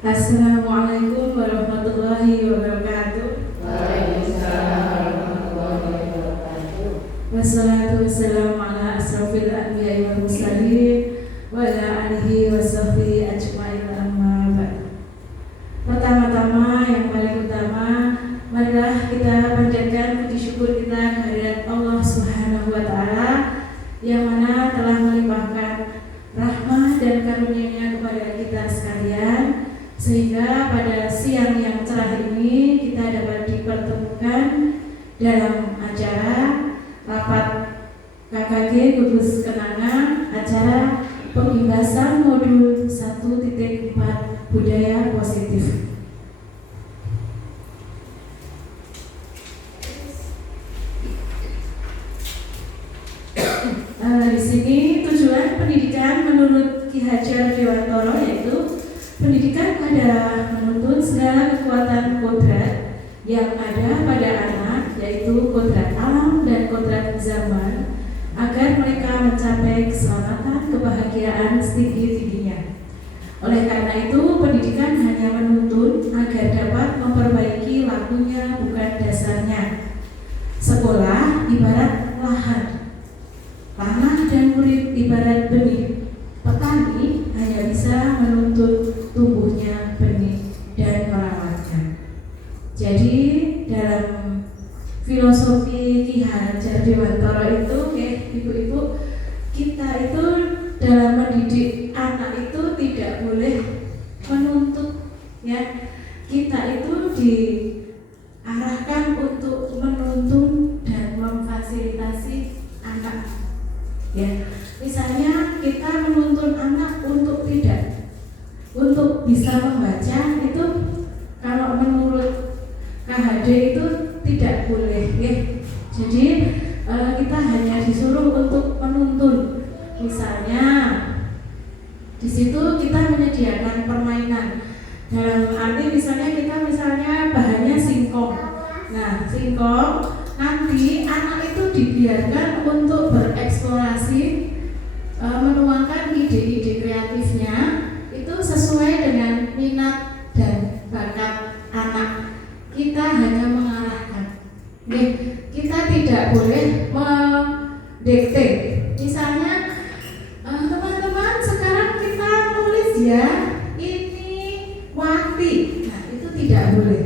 Assalamualaikum warahmatullahi wabarakatuh. Waalaikumsalam warahmatullahi wabarakatuh. Wassalatu wassalamu ala asrofil anbiya'i wal mursalin wa ala alihi wa sahbihi ajma'in, amma ba'd. Pertama-tama yang paling utama, marilah kita panjatkan puji syukur kita kehadirat Allah Subhanahu wa taala yang mana telah melimpahkan rahmah dan karunia-Nya kepada kita sekalian, sehingga pada siang yang cerah ini kita dapat dipertemukan dalam acara rapat KKG Kudus Kenanga, acara pembebasan modul 1.4 budaya positif. Di sini tujuan pendidikan menurut Ki Hajar Dewantara yaitu pendidikan adalah menuntun segala kekuatan kodrat yang ada pada anak, yaitu kodrat alam dan kodrat zaman, agar mereka mencapai keselamatan, kebahagiaan setinggi-tingginya. Oleh karena itu, pendidikan hanya menuntun agar dapat memperbaiki lakunya, bukan dasarnya. Sekolah ibarat lahan, tanah dan murid ibarat benih. Petani hanya bisa menuntun tumbuhnya benih dan merawatnya. Jadi dalam filosofi Ki Hajar Dewantara itu, ibu-ibu, kita itu dalam mendidik anak itu tidak boleh menuntut, ya. Kita itu diarahkan untuk menuntun dan memfasilitasi anak, ya. Misalnya kita menuntun anak untuk bisa membaca, itu kalau menurut KHD itu tidak boleh, ya. Jadi kita hanya disuruh untuk menuntun. Misalnya di situ kita menyediakan permainan. Dalam arti misalnya bahannya singkong. Nah, singkong nanti anak itu dibiarkan untuk bereksplorasi, menuangkan ide-ide kreatifnya itu sesuai dengan minat dan bakat anak. Kita hanya mengarahkan. Kita tidak boleh mendikte. Misalnya teman-teman sekarang kita tulis ya, ini Wati. Nah, itu tidak boleh.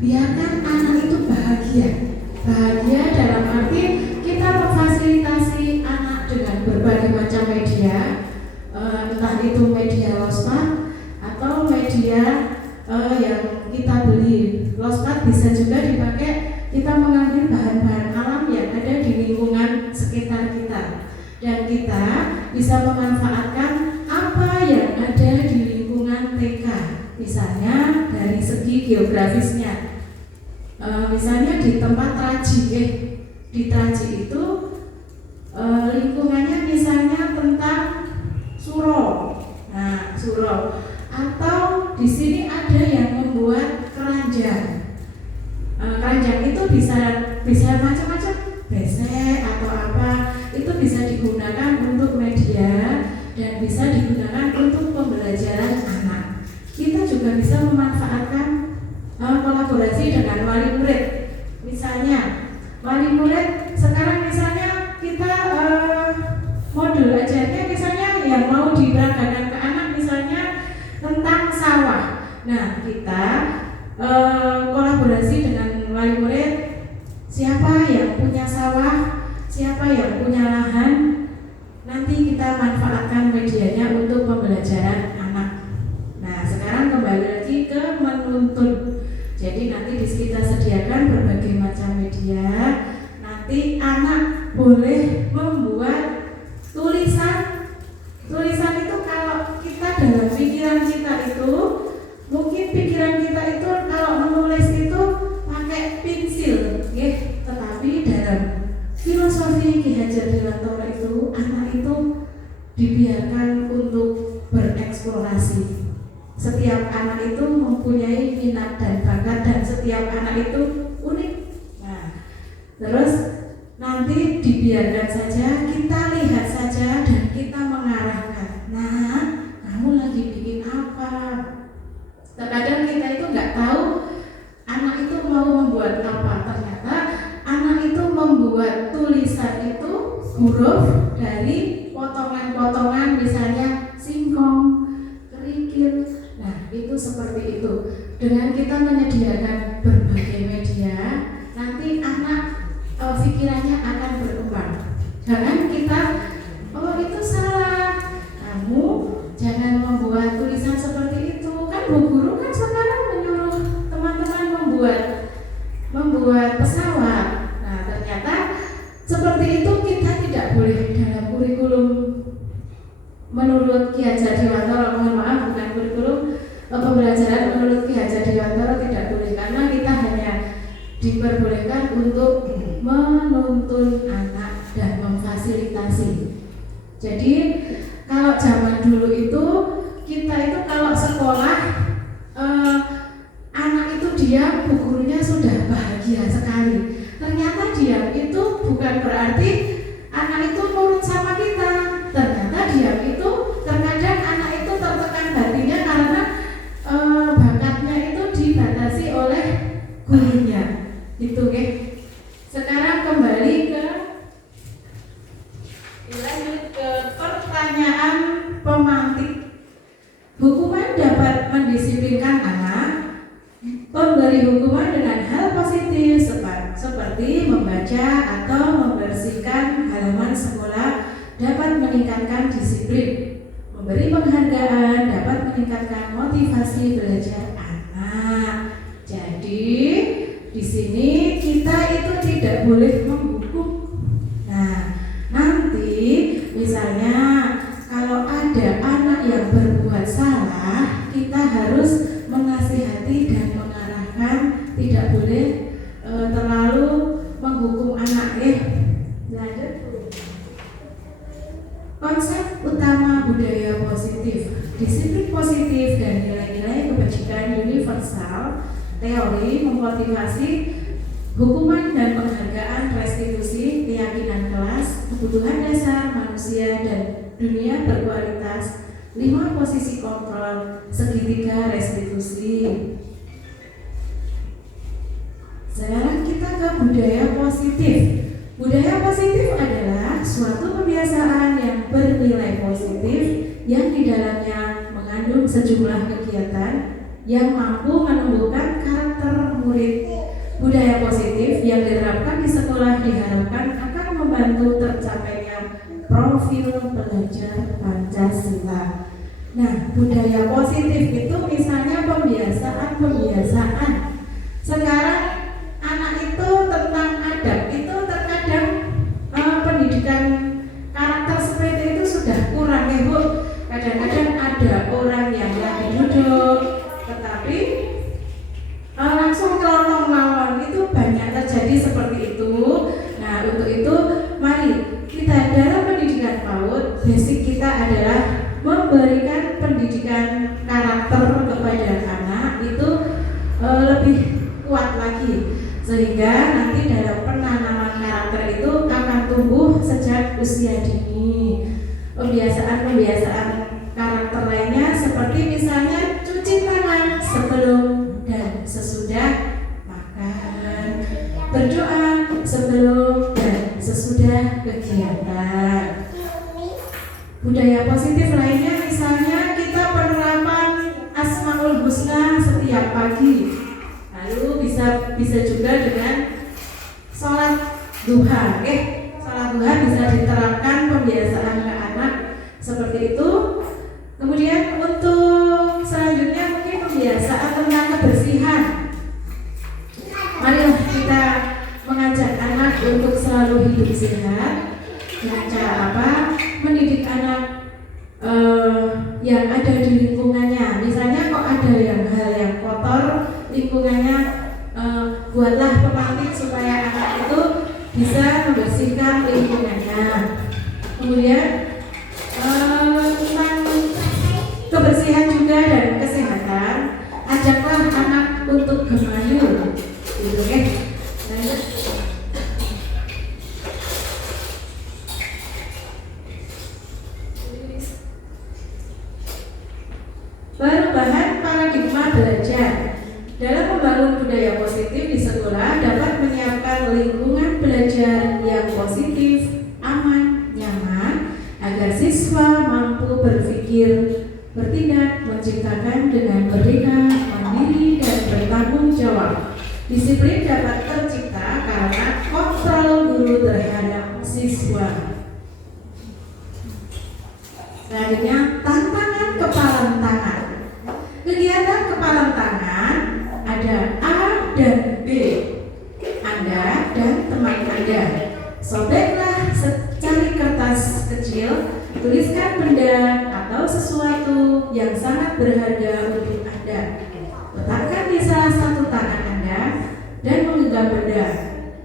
Biarkan anak itu bahagia. Bahagia dalam arti kita memfasilitasi anak dengan berbagai macam media, entah itu media lospat atau media yang kita beli. Lospat bisa juga dipakai kita mengambil bahan-bahan alam yang ada di lingkungan sekitar kita, dan kita bisa memanfaatkan apa yang ada di lingkungan TK, misalnya dari segi geografisnya. Misalnya di tempat Traji, di Traji itu lingkungannya misalnya tentang Suro. Nah, Suro. Atau di sini ada yang membuat keranjang. Keranjang itu bisa macam-macam, besek atau apa. Itu bisa digunakan untuk media dan bisa digunakan untuk pembelajaran anak. Kita juga bisa memanfaatkan kolaborasi dengan wali murid. Misalnya wali murid sekarang misalnya kita modul ajarnya misalnya yang mau diberangkatkan ke anak misalnya tentang sawah. Nah, kita kolaborasi dengan wali murid, siapa yang punya sawah, siapa yang punya lahan, nanti kita manfaatkan medianya untuk pembelajaran anak. Nah, sekarang kembali lagi ke menuntun. Jadi nanti kita sediakan berbagai macam media. Nanti anak boleh membuat tulisan. Tulisan itu kalau kita dalam pikiran kita itu, mungkin pikiran kita itu kalau menulis itu pakai pensil, ya. Tetapi dalam filosofi Ki Hajar Dewantara itu, anak itu dibiarkan untuk bereksplorasi. Setiap anak itu mempunyai minat dan bakat, dan setiap anak itu unik. Nah, terus nanti dibiarkan saja, kita lihat saja dan kita mengarahkan. Nah, kamu lagi bikin apa? huruf dari potongan-potongan misalnya singkong, kerikil. Nah, itu seperti itu. Dengan kita menyediakan berbagai media, nanti anak pikirannya akan berkembang. Jangan kita, oh itu salah, kamu jangan membuat tulisan seperti itu. Kan Bu Guru kan sekarang menyuruh teman-teman membuat pesawat. Nah, ternyata seperti itu kita tidak boleh dalam kurikulum menurut Ki Hajar Dewantara. Mohon maaf, bukan kurikulum pembelajaran menurut Ki Hajar Dewantara, tidak boleh, karena kita hanya diperbolehkan untuk menuntun anak dan memfasilitasi. Jadi kalau zaman dulu itu kita itu kalau sekolah anak itu diam, bu gurunya sudah bahagia sekali. Ternyata diam itu bukan berarti anak itu nurut sama kita. Ternyata diam itu terkadang anak itu tertekan hatinya karena bakatnya itu dibatasi oleh gurunya. Itu ya. Sekarang kembali ke pertanyaan pemantik. Hukuman dapat mendisiplinkan anak. Memberi hukuman dengan hal positif seperti membaca atau membersihkan halaman sekolah dapat meningkatkan disiplin. Memberi penghargaan dapat meningkatkan motivasi belajar anak. Jadi di sini kita itu tidak boleh menghukum. Nah, nanti misalnya kalau ada anak yang berbuat salah, kita harus menasihati dan mengarahkan, tidak boleh terlalu menghukum anak. Lanjut. Konsep utama budaya positif, disiplin positif dan nilai-nilai kebajikan universal. Teori memotivasi hukuman dan penghargaan, restitusi, keyakinan kelas, kebutuhan dasar manusia dan dunia berkualitas, 5 posisi kontrol, segitiga restitusi. Sekarang kita ke budaya positif. Budaya positif adalah suatu kebiasaan yang bernilai positif yang di dalamnya mengandung sejumlah kegiatan yang mampu menumbuhkan karakter murid. Budaya positif yang diterapkan di sekolah diharapkan akan membantu tercapainya profil pelajar Pancasila. Nah, budaya positif itu misalnya pembiasaan. Sekarang anak itu tentang adab itu terkadang pendidikan karakter seperti itu sudah kurang ya Bu. Kadang-kadang ada orang yang lagi duduk tetapi langsung kelonong lawan, itu banyak terjadi seperti itu. Nah, untuk itu mari kita dalam pendidikan PAUD, basic kita adalah memberikan pendidikan karakter kepada anak itu lebih kuat lagi, sehingga nanti dalam penanaman karakter itu akan tumbuh sejak usia dini. Pembiasaan karakter lainnya seperti misalnya cuci tangan sebelum dan sesudah makan, berdoa sebelum dan sesudah kegiatan. Budaya positif lainnya misalnya kita penerapan Asmaul Husna setiap pagi. Lalu bisa juga dengan sholat duha. Sholat duha bisa diterapkan pembiasaan ke anak seperti itu. Kemudian untuk selanjutnya mungkin pembiasaan tentang kebersihan. Mari kita mengajak anak untuk selalu hidup sehat. Dengan cara apa? Mendidik anak yang ada di lingkungannya. Misalnya kok ada hal yang kotor lingkungannya, buatlah pemantik supaya anak itu bisa membersihkan lingkungannya. Kemudian tentang kebersihan juga dan kesehatan, ajaklah anak untuk gemayur, gitu ya. Lanjut. Perubahan paradigma belajar. Dalam membangun budaya positif di sekolah dapat menyiapkan lingkungan belajar yang positif, aman, siswa mampu berpikir, bertindak, menciptakan dengan merdeka, mandiri, dan bertanggung jawab. Disiplin dapat tercipta karena kontrol guru terhadap siswa. Selanjutnya, tantangan kepalan tangan. Kegiatan kepalan tangan ada A dan B. Anda dan teman Anda. Sobeklah secari kertas kecil, tuliskan benda atau sesuatu yang sangat berharga untuk Anda. Letakkan di salah satu tangan Anda dan menggenggam benda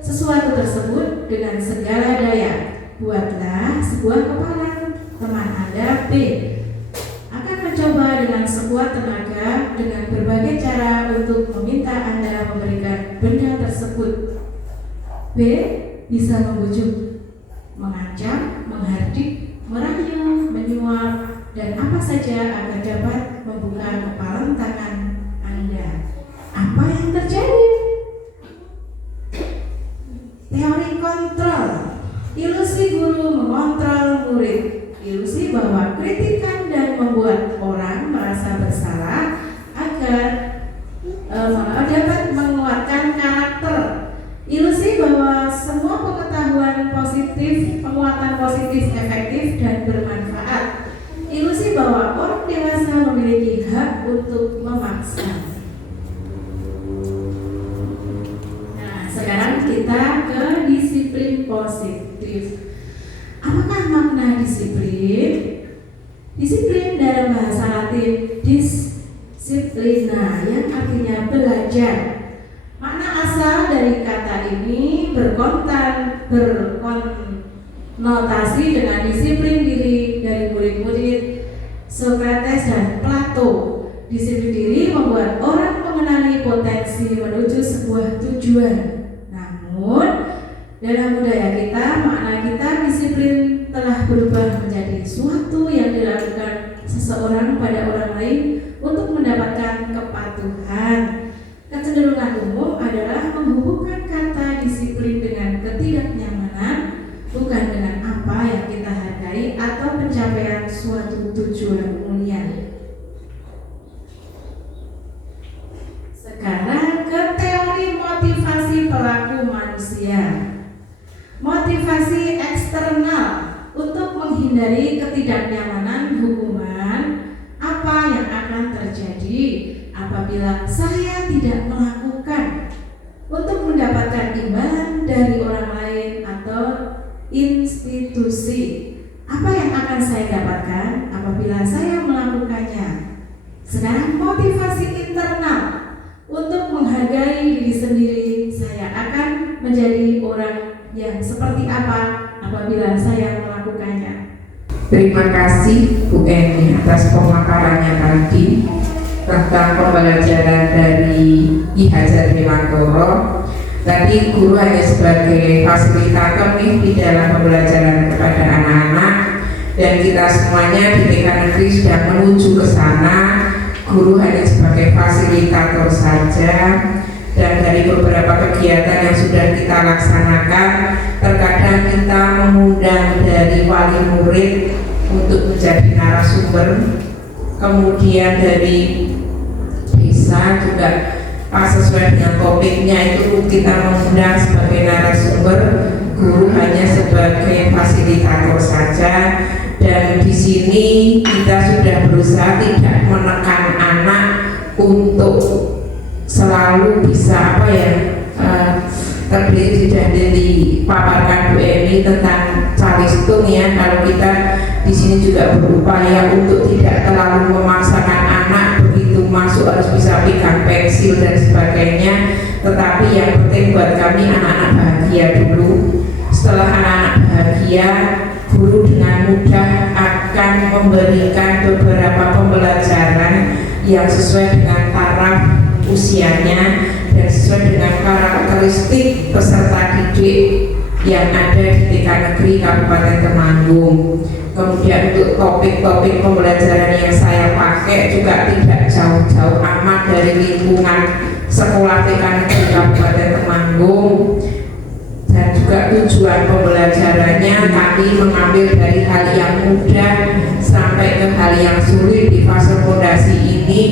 sesuatu tersebut dengan segala daya. Buatlah sebuah kepalan. Teman Anda B akan mencoba dengan sekuat tenaga dengan berbagai cara untuk meminta Anda memberikan benda tersebut. B bisa membujuk, mengancam, menghardik, merayu, menyuap, dan apa saja agar dapat membuka kepalan tangan Anda. Apa yang terjadi? Teori kontrol. Ilusi guru mengontrol murid. Ilusi bahwa kritikan dan membuat orang merasa bersalah agar dapat menguatkan karakter. Ilusi bahwa semua pengetahuan positif, penguatan positif efektif dan bermanfaat. Ilusi bahwa orang dewasa memiliki hak untuk memaksa. Nah, sekarang kita ke disiplin positif. Apakah makna disiplin? Disiplin dalam bahasa Latin disciplina yang artinya belajar. Makna asal dari kata ini berkonotasi dengan disiplin diri dari murid-murid Socrates dan Plato. Disiplin diri membuat orang mengenali potensi menuju sebuah tujuan. Namun dalam budaya kita, makna kita disiplin telah berubah menjadi suatu yang dilakukan seseorang pada orang lain untuk mendapatkan kepatuhan. Kecenderungan umum adalah menghubungkan kata disiplin dengan ketidaknyamanan, bukan dengan apa yang kita hargai atau pencapaian suatu tujuan mulia. Sekarang ke teori motivasi pelaku manusia. Motivasi eksternal untuk menghindari ketidaknyamanan hukuman. Apa yang akan terjadi apabila saya tidak melakukan untuk mendapatkan imbalan dari orang lain atau institusi? Apa yang akan saya dapatkan apabila saya melakukannya? Sekarang motivasi internal untuk menghargai diri sendiri. Saya akan menjadi orang yang seperti apa apabila saya melakukannya. Terima kasih Bu Eni atas pemaparannya tadi tentang pembelajaran dari I Hajar Dewantoro. Tadi guru hanya sebagai fasilitator nih di dalam pembelajaran kepada anak-anak, dan kita semuanya di TK Negeri sedang menuju ke sana. Guru hanya sebagai fasilitator saja. Dan dari beberapa kegiatan yang sudah kita laksanakan, terkadang kita mengundang dari wali murid untuk menjadi narasumber, kemudian dari desa juga pas sesuai dengan topiknya itu kita mengundang sebagai narasumber. Guru hanya sebagai fasilitator saja, dan di sini kita sudah berusaha tidak menekan anak untuk selalu bisa terdiri sudah dipaparkan Bu Eni tentang calistung ya. Kalau kita di sini juga berupaya untuk tidak terlalu memaksakan anak begitu masuk harus bisa pegang pensil dan sebagainya, tetapi yang penting buat kami anak-anak bahagia dulu. Setelah anak-anak bahagia, guru dengan mudah akan memberikan beberapa pembelajaran yang sesuai dengan taraf usianya dan sesuai dengan karakteristik peserta didik yang ada di TK Negeri Kabupaten Temanggung. Kemudian untuk topik-topik pembelajaran yang saya pakai juga tidak jauh-jauh amat dari lingkungan sekolah TK Negeri Kabupaten Temanggung, dan juga juga tujuan pembelajarannya kami mengambil dari hal yang mudah sampai ke hal yang sulit. Di fase fondasi ini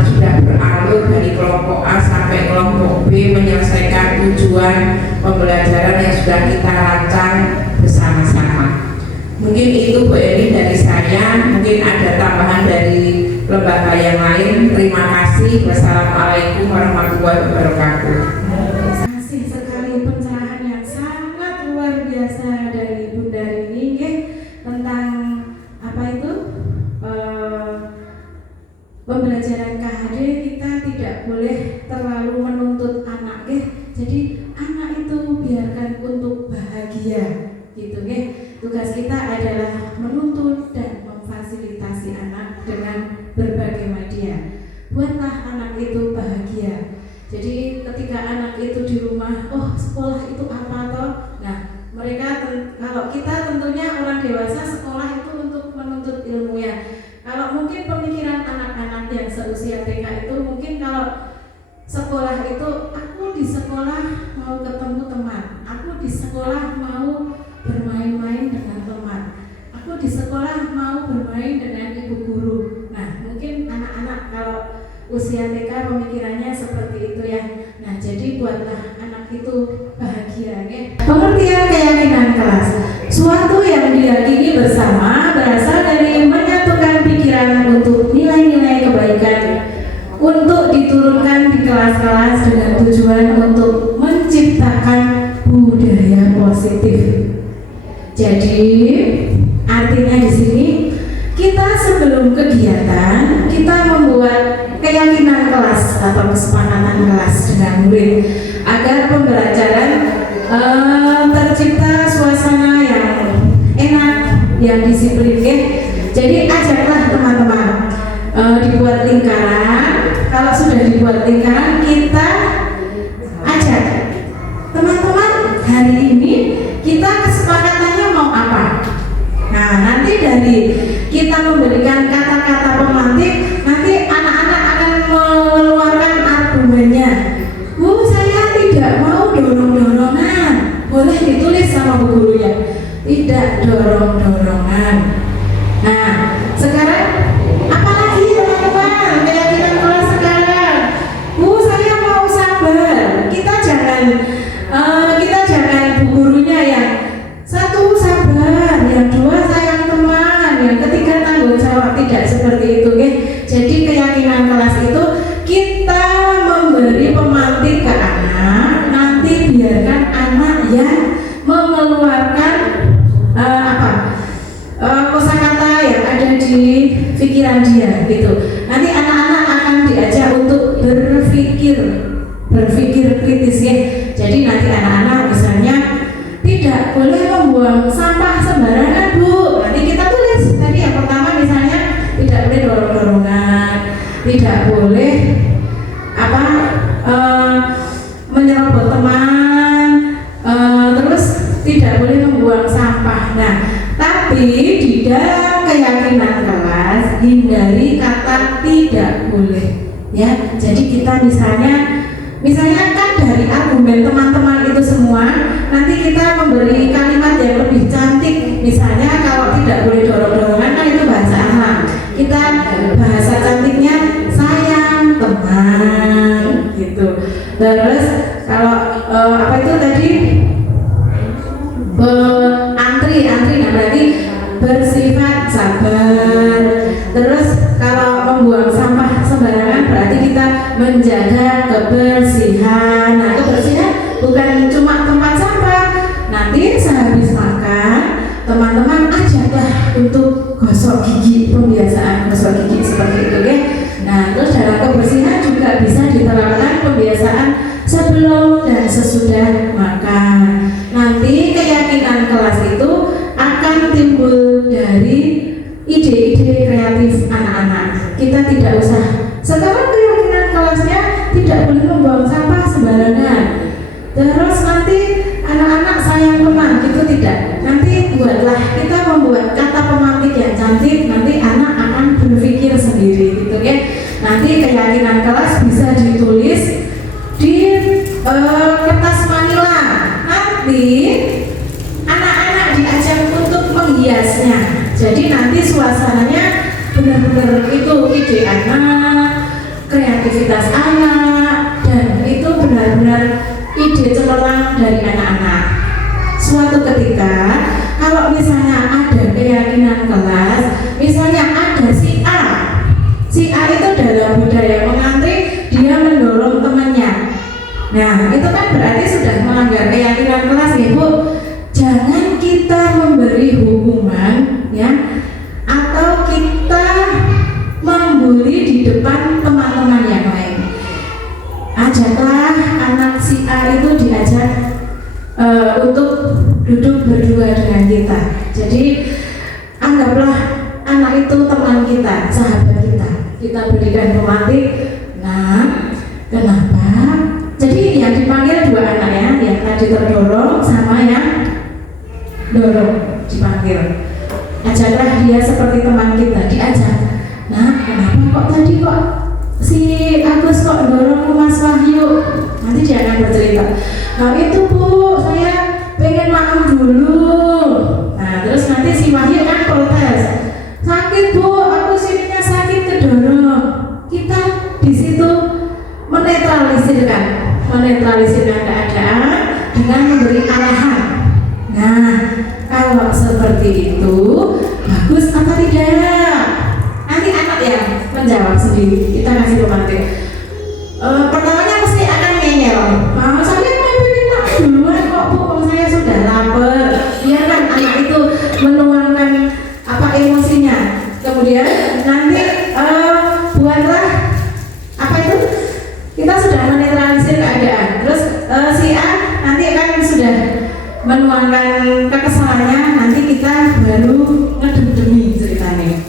sudah beralur dari kelompok A sampai kelompok B menyelesaikan tujuan pembelajaran yang sudah kita rancang bersama-sama. Mungkin itu Bu Eni dari saya, mungkin ada tambahan dari lembaga yang lain. Terima kasih. Wassalamualaikum warahmatullahi wabarakatuh. Terima kasih sekali pencerahan yang sangat luar biasa dari Bunda Rini tentang apa itu pembelajaran KHD. Kita tidak boleh terlalu menuntut anak jadi anak itu biarkan untuk bahagia gitu Tugas kita adalah menuntut dan memfasilitasi anak dengan berbagai media. Buatlah anak itu bahagia. Jadi ketika anak itu di rumah, sekolah itu apa toh? Nah, mereka kalau kita tentunya orang dewasa sekolah itu untuk menuntut ilmu ya. Kalau mungkin pemikiran anak-anak yang seusia TK itu mungkin kalau sekolah itu aku di sekolah mau ketemu teman, aku di sekolah mau bermain-main dengan teman, aku di sekolah mau bermain dengan ibu guru. Nah, mungkin anak-anak kalau usia TK pemikirannya seperti itu ya. Nah, jadi buatlah anak itu bahagia Pengertian keyakinan kelas, suatu yang diyakini bersama berasal dari menyatukan pikiran untuk nilai-nilai kebaikan untuk diturunkan di kelas-kelas dengan tujuan untuk menciptakan budaya positif. Jadi artinya di sini kita sebelum kegiatan kita membuat keyakinan kelas atau kesepakatan kelas dengan murid agar pembelajaran tercipta suasana yang enak, yang disiplin. Jadi ajaklah teman-teman dibuat lingkaran. Kalau sudah dibuat lingkaran, kita ajak teman-teman hari ini kita kesepakatannya mau apa. Nah, nanti dari kita memberikan kata-kata pemantik, nanti anak-anak akan mengeluarkan argumennya. Saya tidak mau dorong-dorongan. Boleh ditulis sama bu gurunya, tidak dorong-dorongan. Nah, sekarang apalagi teman-teman keyakinan kelas sekarang, saya mau sabar. Kita jangan bu gurunya yang satu sabar, yang dua sayang teman, yang ketiga tanggung jawab. Tidak seperti itu Jadi keyakinan kelas itu kita memberi pemantik ke anak, nanti biarkan anak yang mengeluarkan kosakata yang ada di pikiran dia Nanti anak-anak akan diajak untuk berpikir kritis Jadi nanti anak-anak misalnya tidak boleh membuang sampah sembarangan Bu. Nanti kita tulis tadi yang pertama misalnya tidak boleh dorong-dorongan, tidak boleh menyerobot teman, terus tidak boleh membuang sampah. Nah, tapi di dalam keyakinan kelas hindari kata tidak boleh ya. Jadi kita misalnya kan dari argumen teman-teman itu semua, nanti kita memberi kalimat yang lebih cantik. Misalnya kalau tidak boleh dorong-dorongan kan itu bahasa anak. Kita bahasa cantiknya sayang teman Terus kalau apa itu tadi antri nah berarti bersifat sabar. Terus kalau membuang sampah sembarangan berarti kita menjaga kebersihan. Nah, kebersihan bukan cuma tempat sampah. Nanti sehabis makan teman-teman ajaklah untuk gosok gigi, pembiasaan gosok gigi seperti itu Nah, terus dalam kebersihan juga bisa diterapkan pembiasaan sebelum dan sesudah makan. Nanti keyakinan kelas itu akan timbul dari ide-ide kreatif anak-anak. Kita tidak usah sekarang keyakinan kelasnya tidak boleh membuang sampah sembarangan. Terus nanti anak-anak sayang teman tidak. Nanti buatlah kita membuat kata pemantik yang cantik. Nanti anak akan berpikir sendiri Nanti keyakinan kelas bisa ditulis di kertas manila. Nanti suasananya benar-benar itu ide anak, kreativitas anak, dan itu benar-benar ide cemerlang dari anak-anak. Suatu ketika, kalau misalnya ada keyakinan kelas, misalnya ada si A itu dalam budaya mengantri, dia mendorong temannya. Nah, itu kan berarti sudah melanggar keyakinan kelas ya Bu. Jangan kita memberi hukuman ya, atau kita membuli di depan teman-teman yang lain. Ajaklah anak si A itu diajak untuk duduk berdua dengan kita. Jadi anggaplah anak itu teman kita, sahabat kita. Kita berikan pemantik. Nah, kenapa? Jadi yang dipanggil dua anak ya, yang tadi terdorong sama yang dorong dipanggil. Ajaklah dia seperti teman kita, diajak. Nah, kenapa kok tadi kok si Agus kok dorong Mas Wahyu? Nanti dia akan bercerita. Nah itu Bu, saya pengen makan dulu. Nah terus nanti si Wahyu kan protes. Sakit Bu, aku sininya sakit kedorong. Kita di situ menetralisirkan keadaan dengan memberi arahan. Nah kalau seperti itu bagus apa tidak? Nanti anak yang menjawab sendiri. Kita kasih pemantik. Pertamanya mesti akan ngeyel. Saya pengen makan duluan kok Bu, saya sudah lapar. Biarkan anak itu menuangkan apa emosinya. Kemudian nanti buatlah apa itu? Kita sudah menetralisir keadaan. Terus si A nanti akan sudah menuangkan kekesalannya. Nanti kita baru ngedem-demi ceritanya.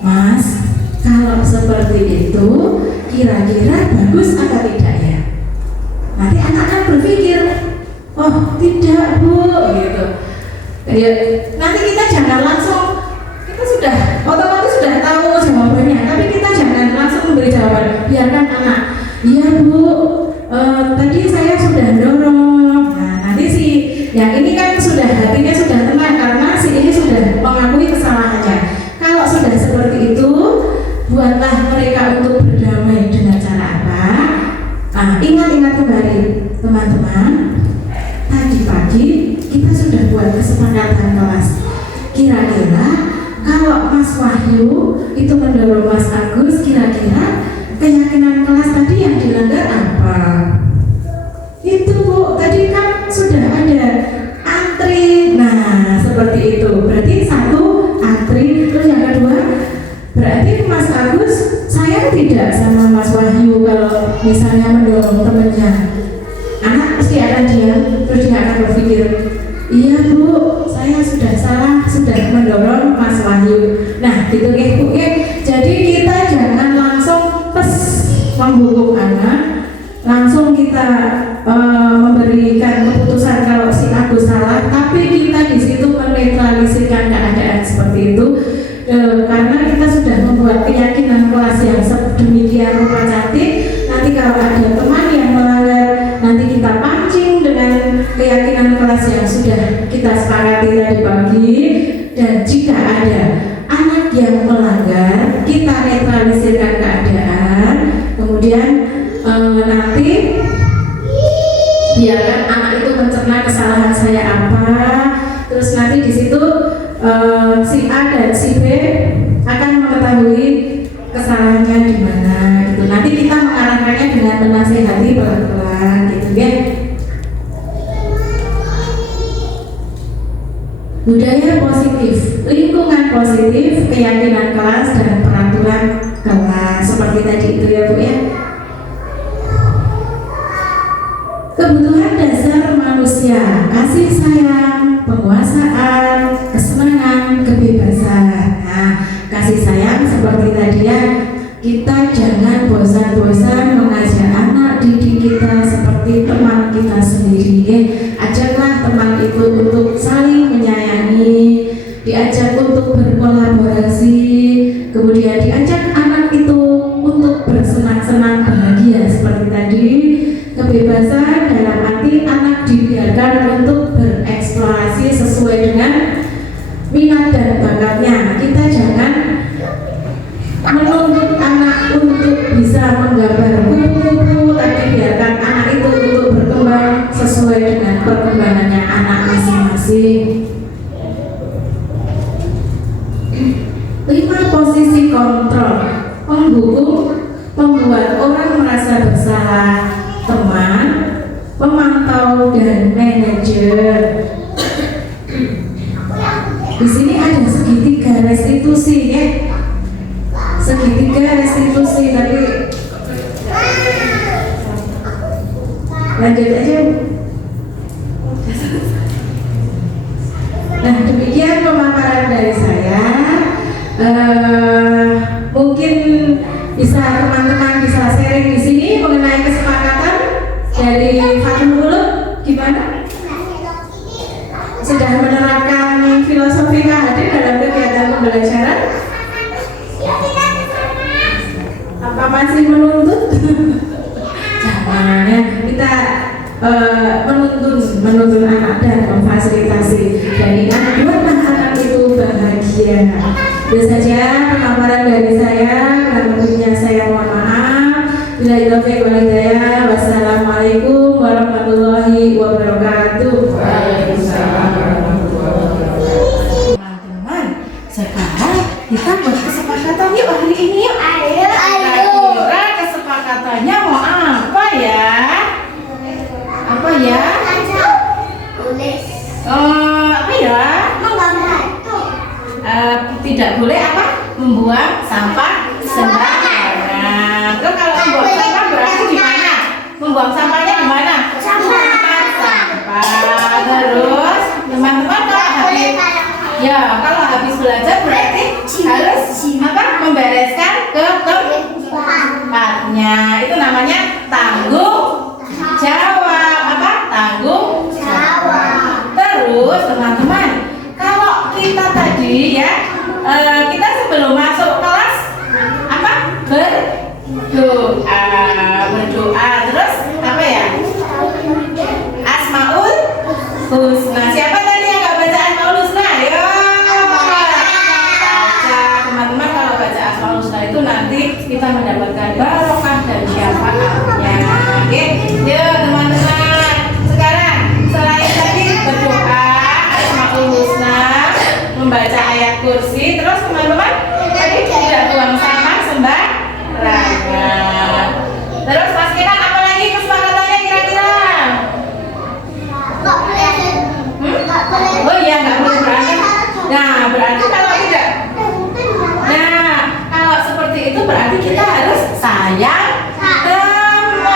Mas, kalau seperti itu kira-kira bagus atau tidak ya? Nanti anak akan berpikir, oh tidak Bu, gitu. Ya, nanti kita jangan langsung, kita sudah otomatis sudah tahu jawabannya, tapi kita jangan langsung memberi jawaban. Biarkan anak, iya Bu, tadi saya sudah dorong. Nah nanti si yang ini kan sudah hatinya sudah tenang karena si ini sudah mengakui kesalahannya. Kalau sudah seperti itu, buatlah mereka untuk berdamai dengan cara apa? Ingat-ingat kembali teman-teman, tadi pagi kita sudah buat kesepakatan kelas. Kira-kira kalau Mas Wahyu itu mendorong Mas Agus, kira-kira keyakinan kelas tadi yang dilanggar apa? Itu Bu, tadi kan sudah ada antri. Nah seperti itu, berarti satu antri. Terus yang kedua, berarti Mas Agus sayang tidak sama Mas Wahyu kalau misalnya mendorong temannya. Anak pasti akan diam, terus dia akan berpikir, iya Bu, saya sudah salah, sudah mendorong Mas Wahyu. Nah gitu ya Bu ya. Jadi kita jangan langsung menghukum anak, langsung kita memberikan keputusan kalau si Agus salah, tapi kita di situ menetralisirkan keadaan seperti itu. Karena kita sudah membuat keyakinan kelas yang sedemikian rupa cantik. Nanti kalau ada teman yang melanggar, nanti kita pancing dengan keyakinan kelas yang sudah kita sepakati tadi pagi. Dan jika ada anak yang melanggar, kita netralisirkan keadaan. Kemudian nanti biarkan anak itu mencerna kesalahan saya apa. Terus nanti di situ si A dan si B akan mengetahui kesalahannya di mana gitu. Nanti kita mengarahkannya dengan menasihati pelan-pelan gitu ya. Budaya positif, lingkungan positif, keyakinan kelas dan peraturan kelas seperti tadi itu ya Bu ya. Kebutuhan dasar manusia, kasih sayang, penguasaan, kesenangan, kebebasan. Nah, kasih sayang seperti tadi ya, kita jangan bosan-bosan mengajak anak didik kita seperti teman kita sendiri ya. Ajaklah teman itu untuk saling menyayangi, diajak untuk berkolaborasi, kemudian diajak anak itu untuk bersenang-senang bahagia seperti tadi. Kebebasan dalam arti anak dibiarkan untuk bereksplorasi sesuai dengan minat dan bakatnya. Kita menuntut anak untuk bisa menggambar kupu-kupu, tapi biarkan anak itu untuk berkembang sesuai dengan perkembangannya anak masing-masing. 5 posisi kontrol menghukum, membuat orang merasa bersalah, teman, pemantau, dan manajer. Di sini ada segitiga restitusi ya, segitiga restitusi, tapi lanjut aja. Nah, demikian pemaparan dari saya. Mungkin bisa teman-teman bisa sharing di sini mengenai kesepakatan dari Fathul Qulub. Gimana? Sudah menerapkan filosofi KHD dalam kegiatan pembelajaran? Apa masih menuntut? Jangan ya, kita menuntun anak dan memfasilitasi dan ingat buatlah anak itu bahagia. Itu saja pemaparan dari saya. Kurang lebihnya saya mohon maaf. Bila taufik wal hidayah. Wassalamualaikum warahmatullahi wabarakatuh. Waalaikumsalam warahmatullahi wabarakatuh. Teman-teman, sekarang kita buat kesepakatan yuk hari ini yuk. Ayo. Kira-kira kesepakatannya mau apa ya? Apa ya? Tulis. Apa ya? Tidak boleh apa? Membuang sampah sembarangan. Terus kalau membuang sampah berarti gimana? Membuang sampahnya gimana? Sampah. Terus teman-teman kalau habis belajar berarti harus apa? Membereskan ke tempatnya. Itu namanya tanggung jawab. Apa? Tanggung jawab. Terus teman-teman, kalau kita tadi ya, kita sebelum masuk kelas apa? Berdoa. Terus apa ya? Asmaul Husna. Siapa tadi yang nggak baca Asmaul Husna? Ayo baca. Teman-teman, kalau baca Asmaul Husna itu nanti kita mendapatkan barokah dan syafaatnya. Oke, yuk teman-teman. Sekarang selain tadi berdoa Asmaul Husna, membaca ayat kursi, terus teman-teman tadi tidak buang sampah sembarangan. Terus Mas Kiran, apa lagi kesepakatannya kira-kira? Oh iya, nggak boleh berarti. Nah, berarti kalau tidak, nah kalau seperti itu berarti kita harus sayang teman.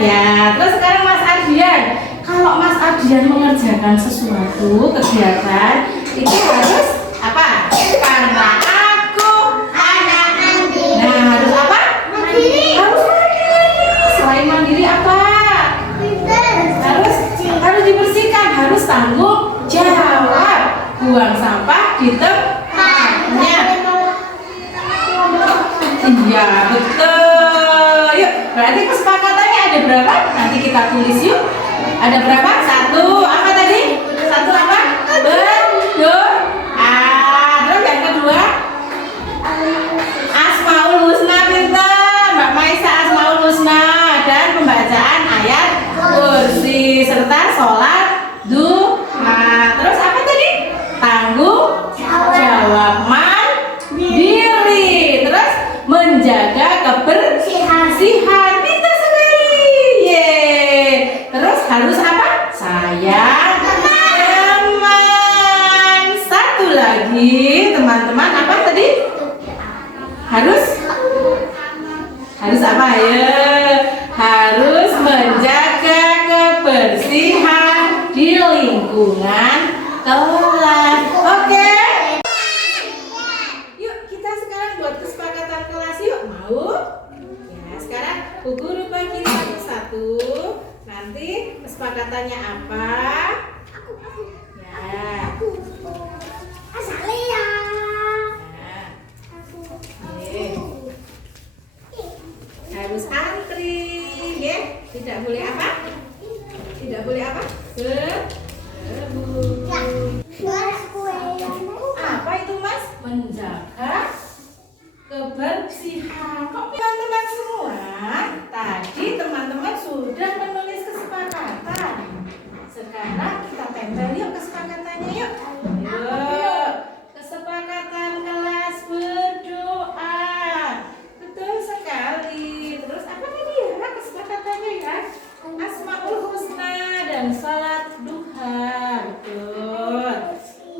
Ya, terus sekarang Mas Ardian, kalau Mas Ardian mengerjakan sesuatu kegiatan itu harus apa? Karena aku anak mandiri. Nah, harus apa? Mandiri. Harus mandiri. Selain mandiri apa? Harus dibersihkan, harus tanggung jawab. Buang sampah di tempatnya. Iya, betul. Yuk, berarti kesepakatannya ada berapa? Nanti kita tulis yuk. Ada berapa? 1, apa tadi? 1 apa? Berdoa. Terus yang kedua? Asmaul Husna, pintar Mbak Maisa. Asmaul Husna dan pembacaan ayat kursi serta sholat duha. Terus apa tadi? Tanggung jawab mandiri. Terus menjaga kebersihan. Pintar sekali. Yeay. Terus harus apa? Sayang teman. Satu lagi teman-teman, apa tadi? Harus apa ya? Harus menjaga kebersihan di lingkungan kelas. Oke? Yuk kita sekarang buat kesepakatan kelas yuk. Mau? Ya, sekarang Bu Guru bagi satu-satu. Nanti kesepakatannya apa? Ya. Azalea. Harus antri, ya. Tidak boleh apa? Tidak boleh apa? Berebut. Apa itu Mas? Menjaga kebersihan. Kok teman-teman semua? Tadi teman-teman sudah menulis kesepakatan. Sekarang kita tempel yuk kesepakatannya yuk. Yuk. Kesepakatan kelas berdoa. Betul sekali. Terus apa tadi ya kesepakatannya ya? Asmaul Husna dan salat duha. Betul.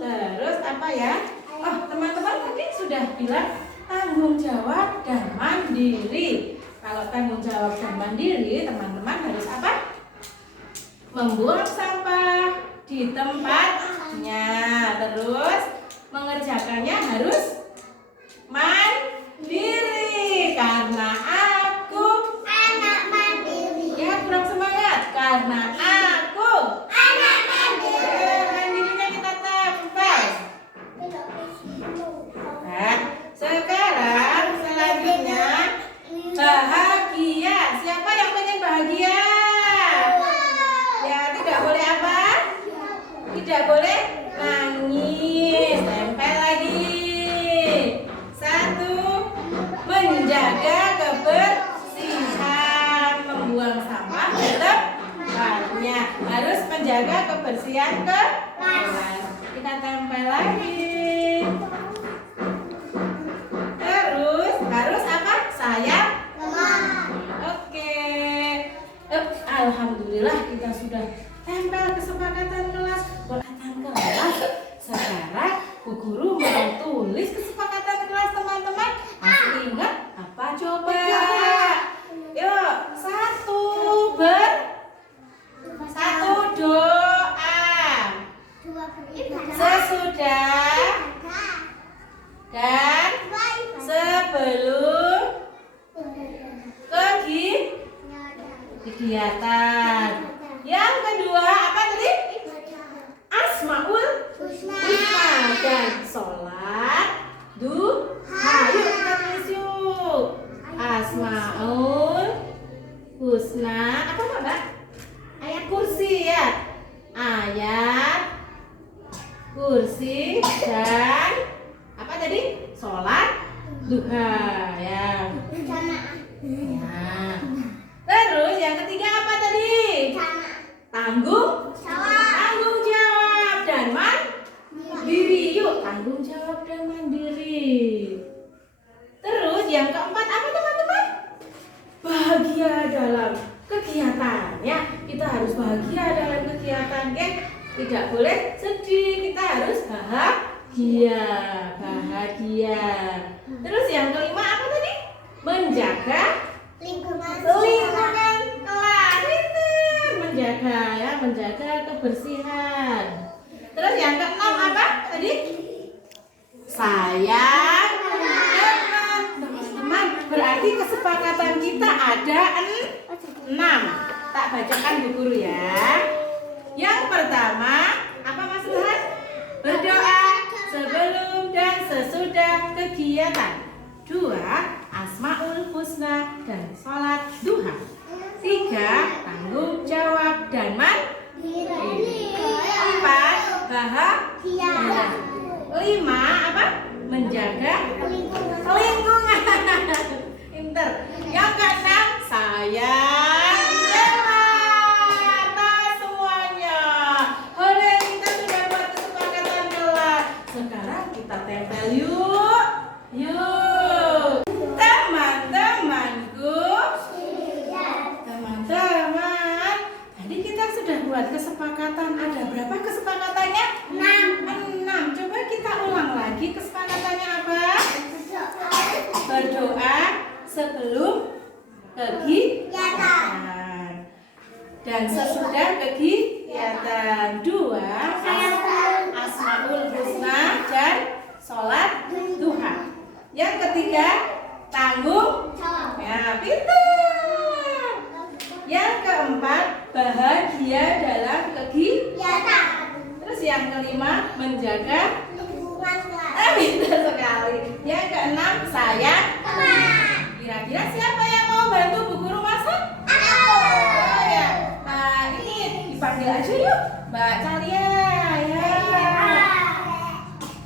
Terus apa ya? Oh, teman-teman tadi sudah bilang tanggung jawab dan mandiri. Kalau tanggung jawab dan mandiri, teman-teman harus apa? Membuang sampah di tempatnya. Terus mengerjakannya harus mandiri. Karena aku Anak mandiri. ya kurang semangat. Karena aku Anak mandiri. mandirinya kita tempel. Nah, sekarang selanjutnya bahagia. Siapa yang pengen bahagia? Ya, tidak boleh apa? Tidak boleh nangis. Tempel lagi. 1. Menjaga kebersihan. Membuang sampah di tempatnya. Harus menjaga kebersihan kelas. Kita tempel lagi. Terus harus apa? Sayang. Oke. Alhamdulillah kita sudah tempel kesepakatan kelas. Kesepakatan kelas. Sekarang Bu Guru mau tulis kesepakatan kelas teman-teman. Masih ingat apa coba? Yuk, 1 doa. Sesudah dan sebelum kegiatan. Yang kedua apa tadi? Asmaul Husna dan sholat duha. Yuk kita tulis yuk. Asmaul Husna. Apa Mbak? Ayat kursi ya. Ayat kursi dan apa tadi? Sholat duha ya. Nah. Terus yang ketiga apa tadi? Tanggung jawab dan mandiri. Yuk, tanggung jawab dan mandiri. Terus yang keempat apa teman-teman? Bahagia dalam kegiatannya. Kita harus bahagia dalam kegiatan, geng. Tidak boleh sedih. Kita harus bahagia. Terus yang kelima apa tadi? Menjaga lingkungan kelas. Menjaga ya, menjaga kebersihan. Terus yang keenam apa tadi? Sayang teman-teman. Berarti kesepakatan kita ada 6. Tak bacakan Bu Guru ya. Yang pertama apa Mas Ilhan? Berdoa sebelum dan sesudah kegiatan. 2. Asmaul Husna dan sholat duha. 3. Tanggung jawab dan mandiri. 4. Bahagia. 5. Apa? Menjaga lingkungan. Pinter. Yang ke-6 sayang dewata semuanya. Hore, kita sudah buat kesepakatan kelas. Sekarang kita tempel yuk. Yuk. Teman-temanku. Teman-teman, tadi kita sudah buat kesepakatan. Ada berapa kesepakatannya? 6. Coba kita ulang lagi kesepakatannya apa? Berdoa sebelum kegiatan dan sesudah kegiatan. 2. Asmaul Husna dan sholat duha. Yang ketiga, tanggung ya, pintar. Yang keempat, bahagia dalam kegiatan. Terus yang kelima, menjaga pintar sekali. Yang keenam, sayang teman. Kira-kira siapa yang mau bantu Bu Guru masak? Oh ya. Nah, ini dipanggil aja yuk, Mbak Calia ya.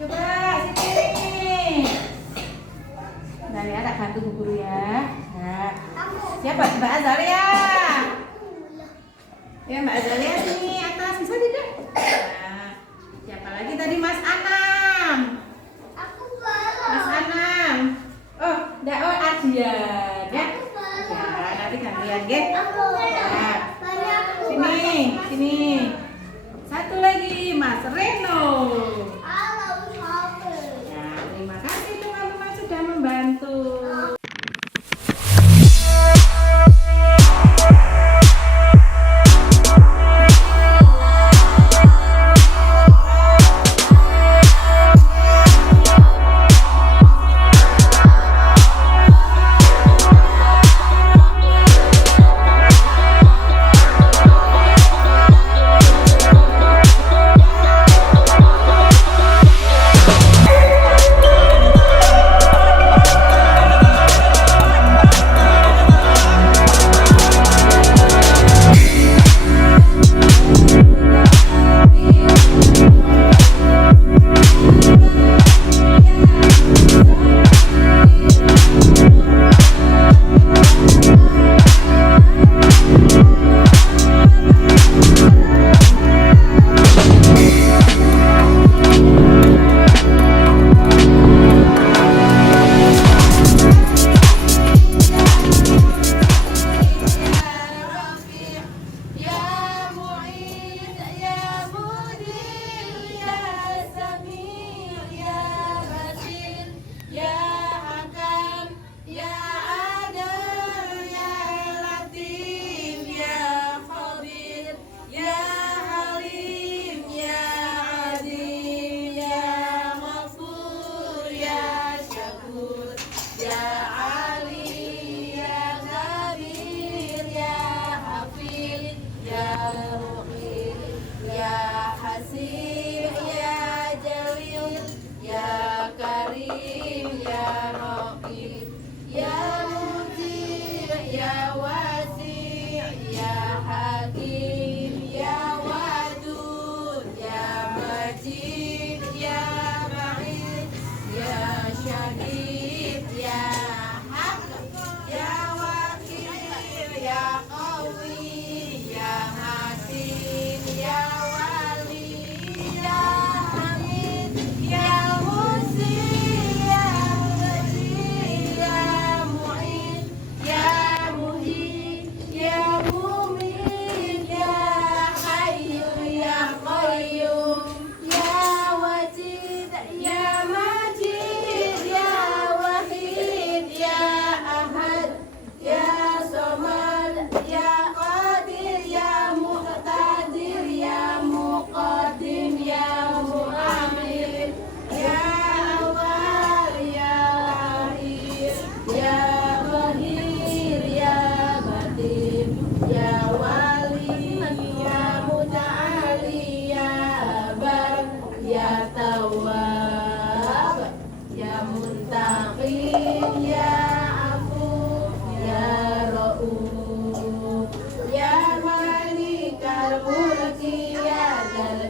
Coba sini. Nah, ya. tunggu guru ya. Nah, siapa? Mbak Azalia. Ya Mbak Azalia sini atas bisa tidak? Nah, siapa lagi tadi Mas Anam? Mas Anam. Oh, enggak, oh Ardian ya. Ya, nanti gantian ya. Sini. Satu lagi Mas Reno. Nah, terima kasih teman-teman sudah membantu.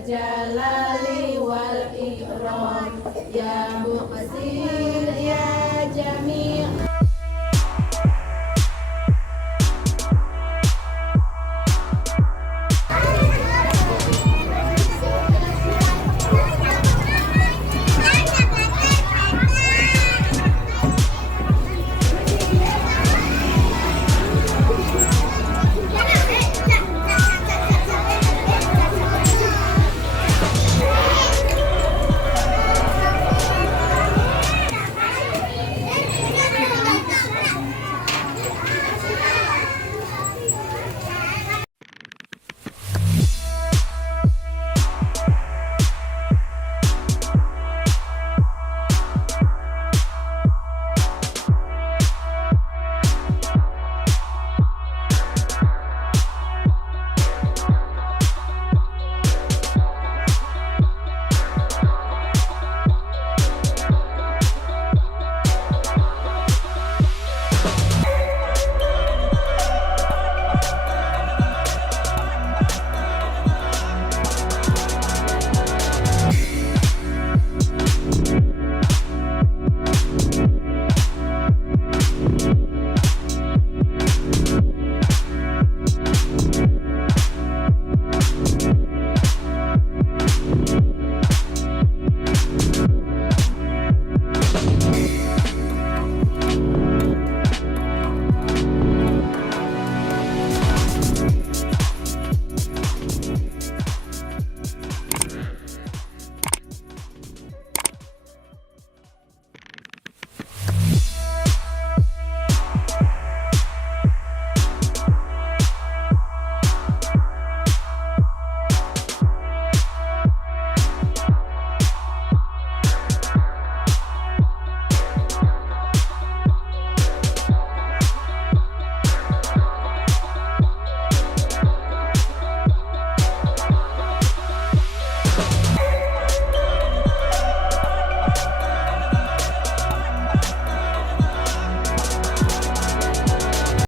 Jalali wal ikram ya muqsir ya jami'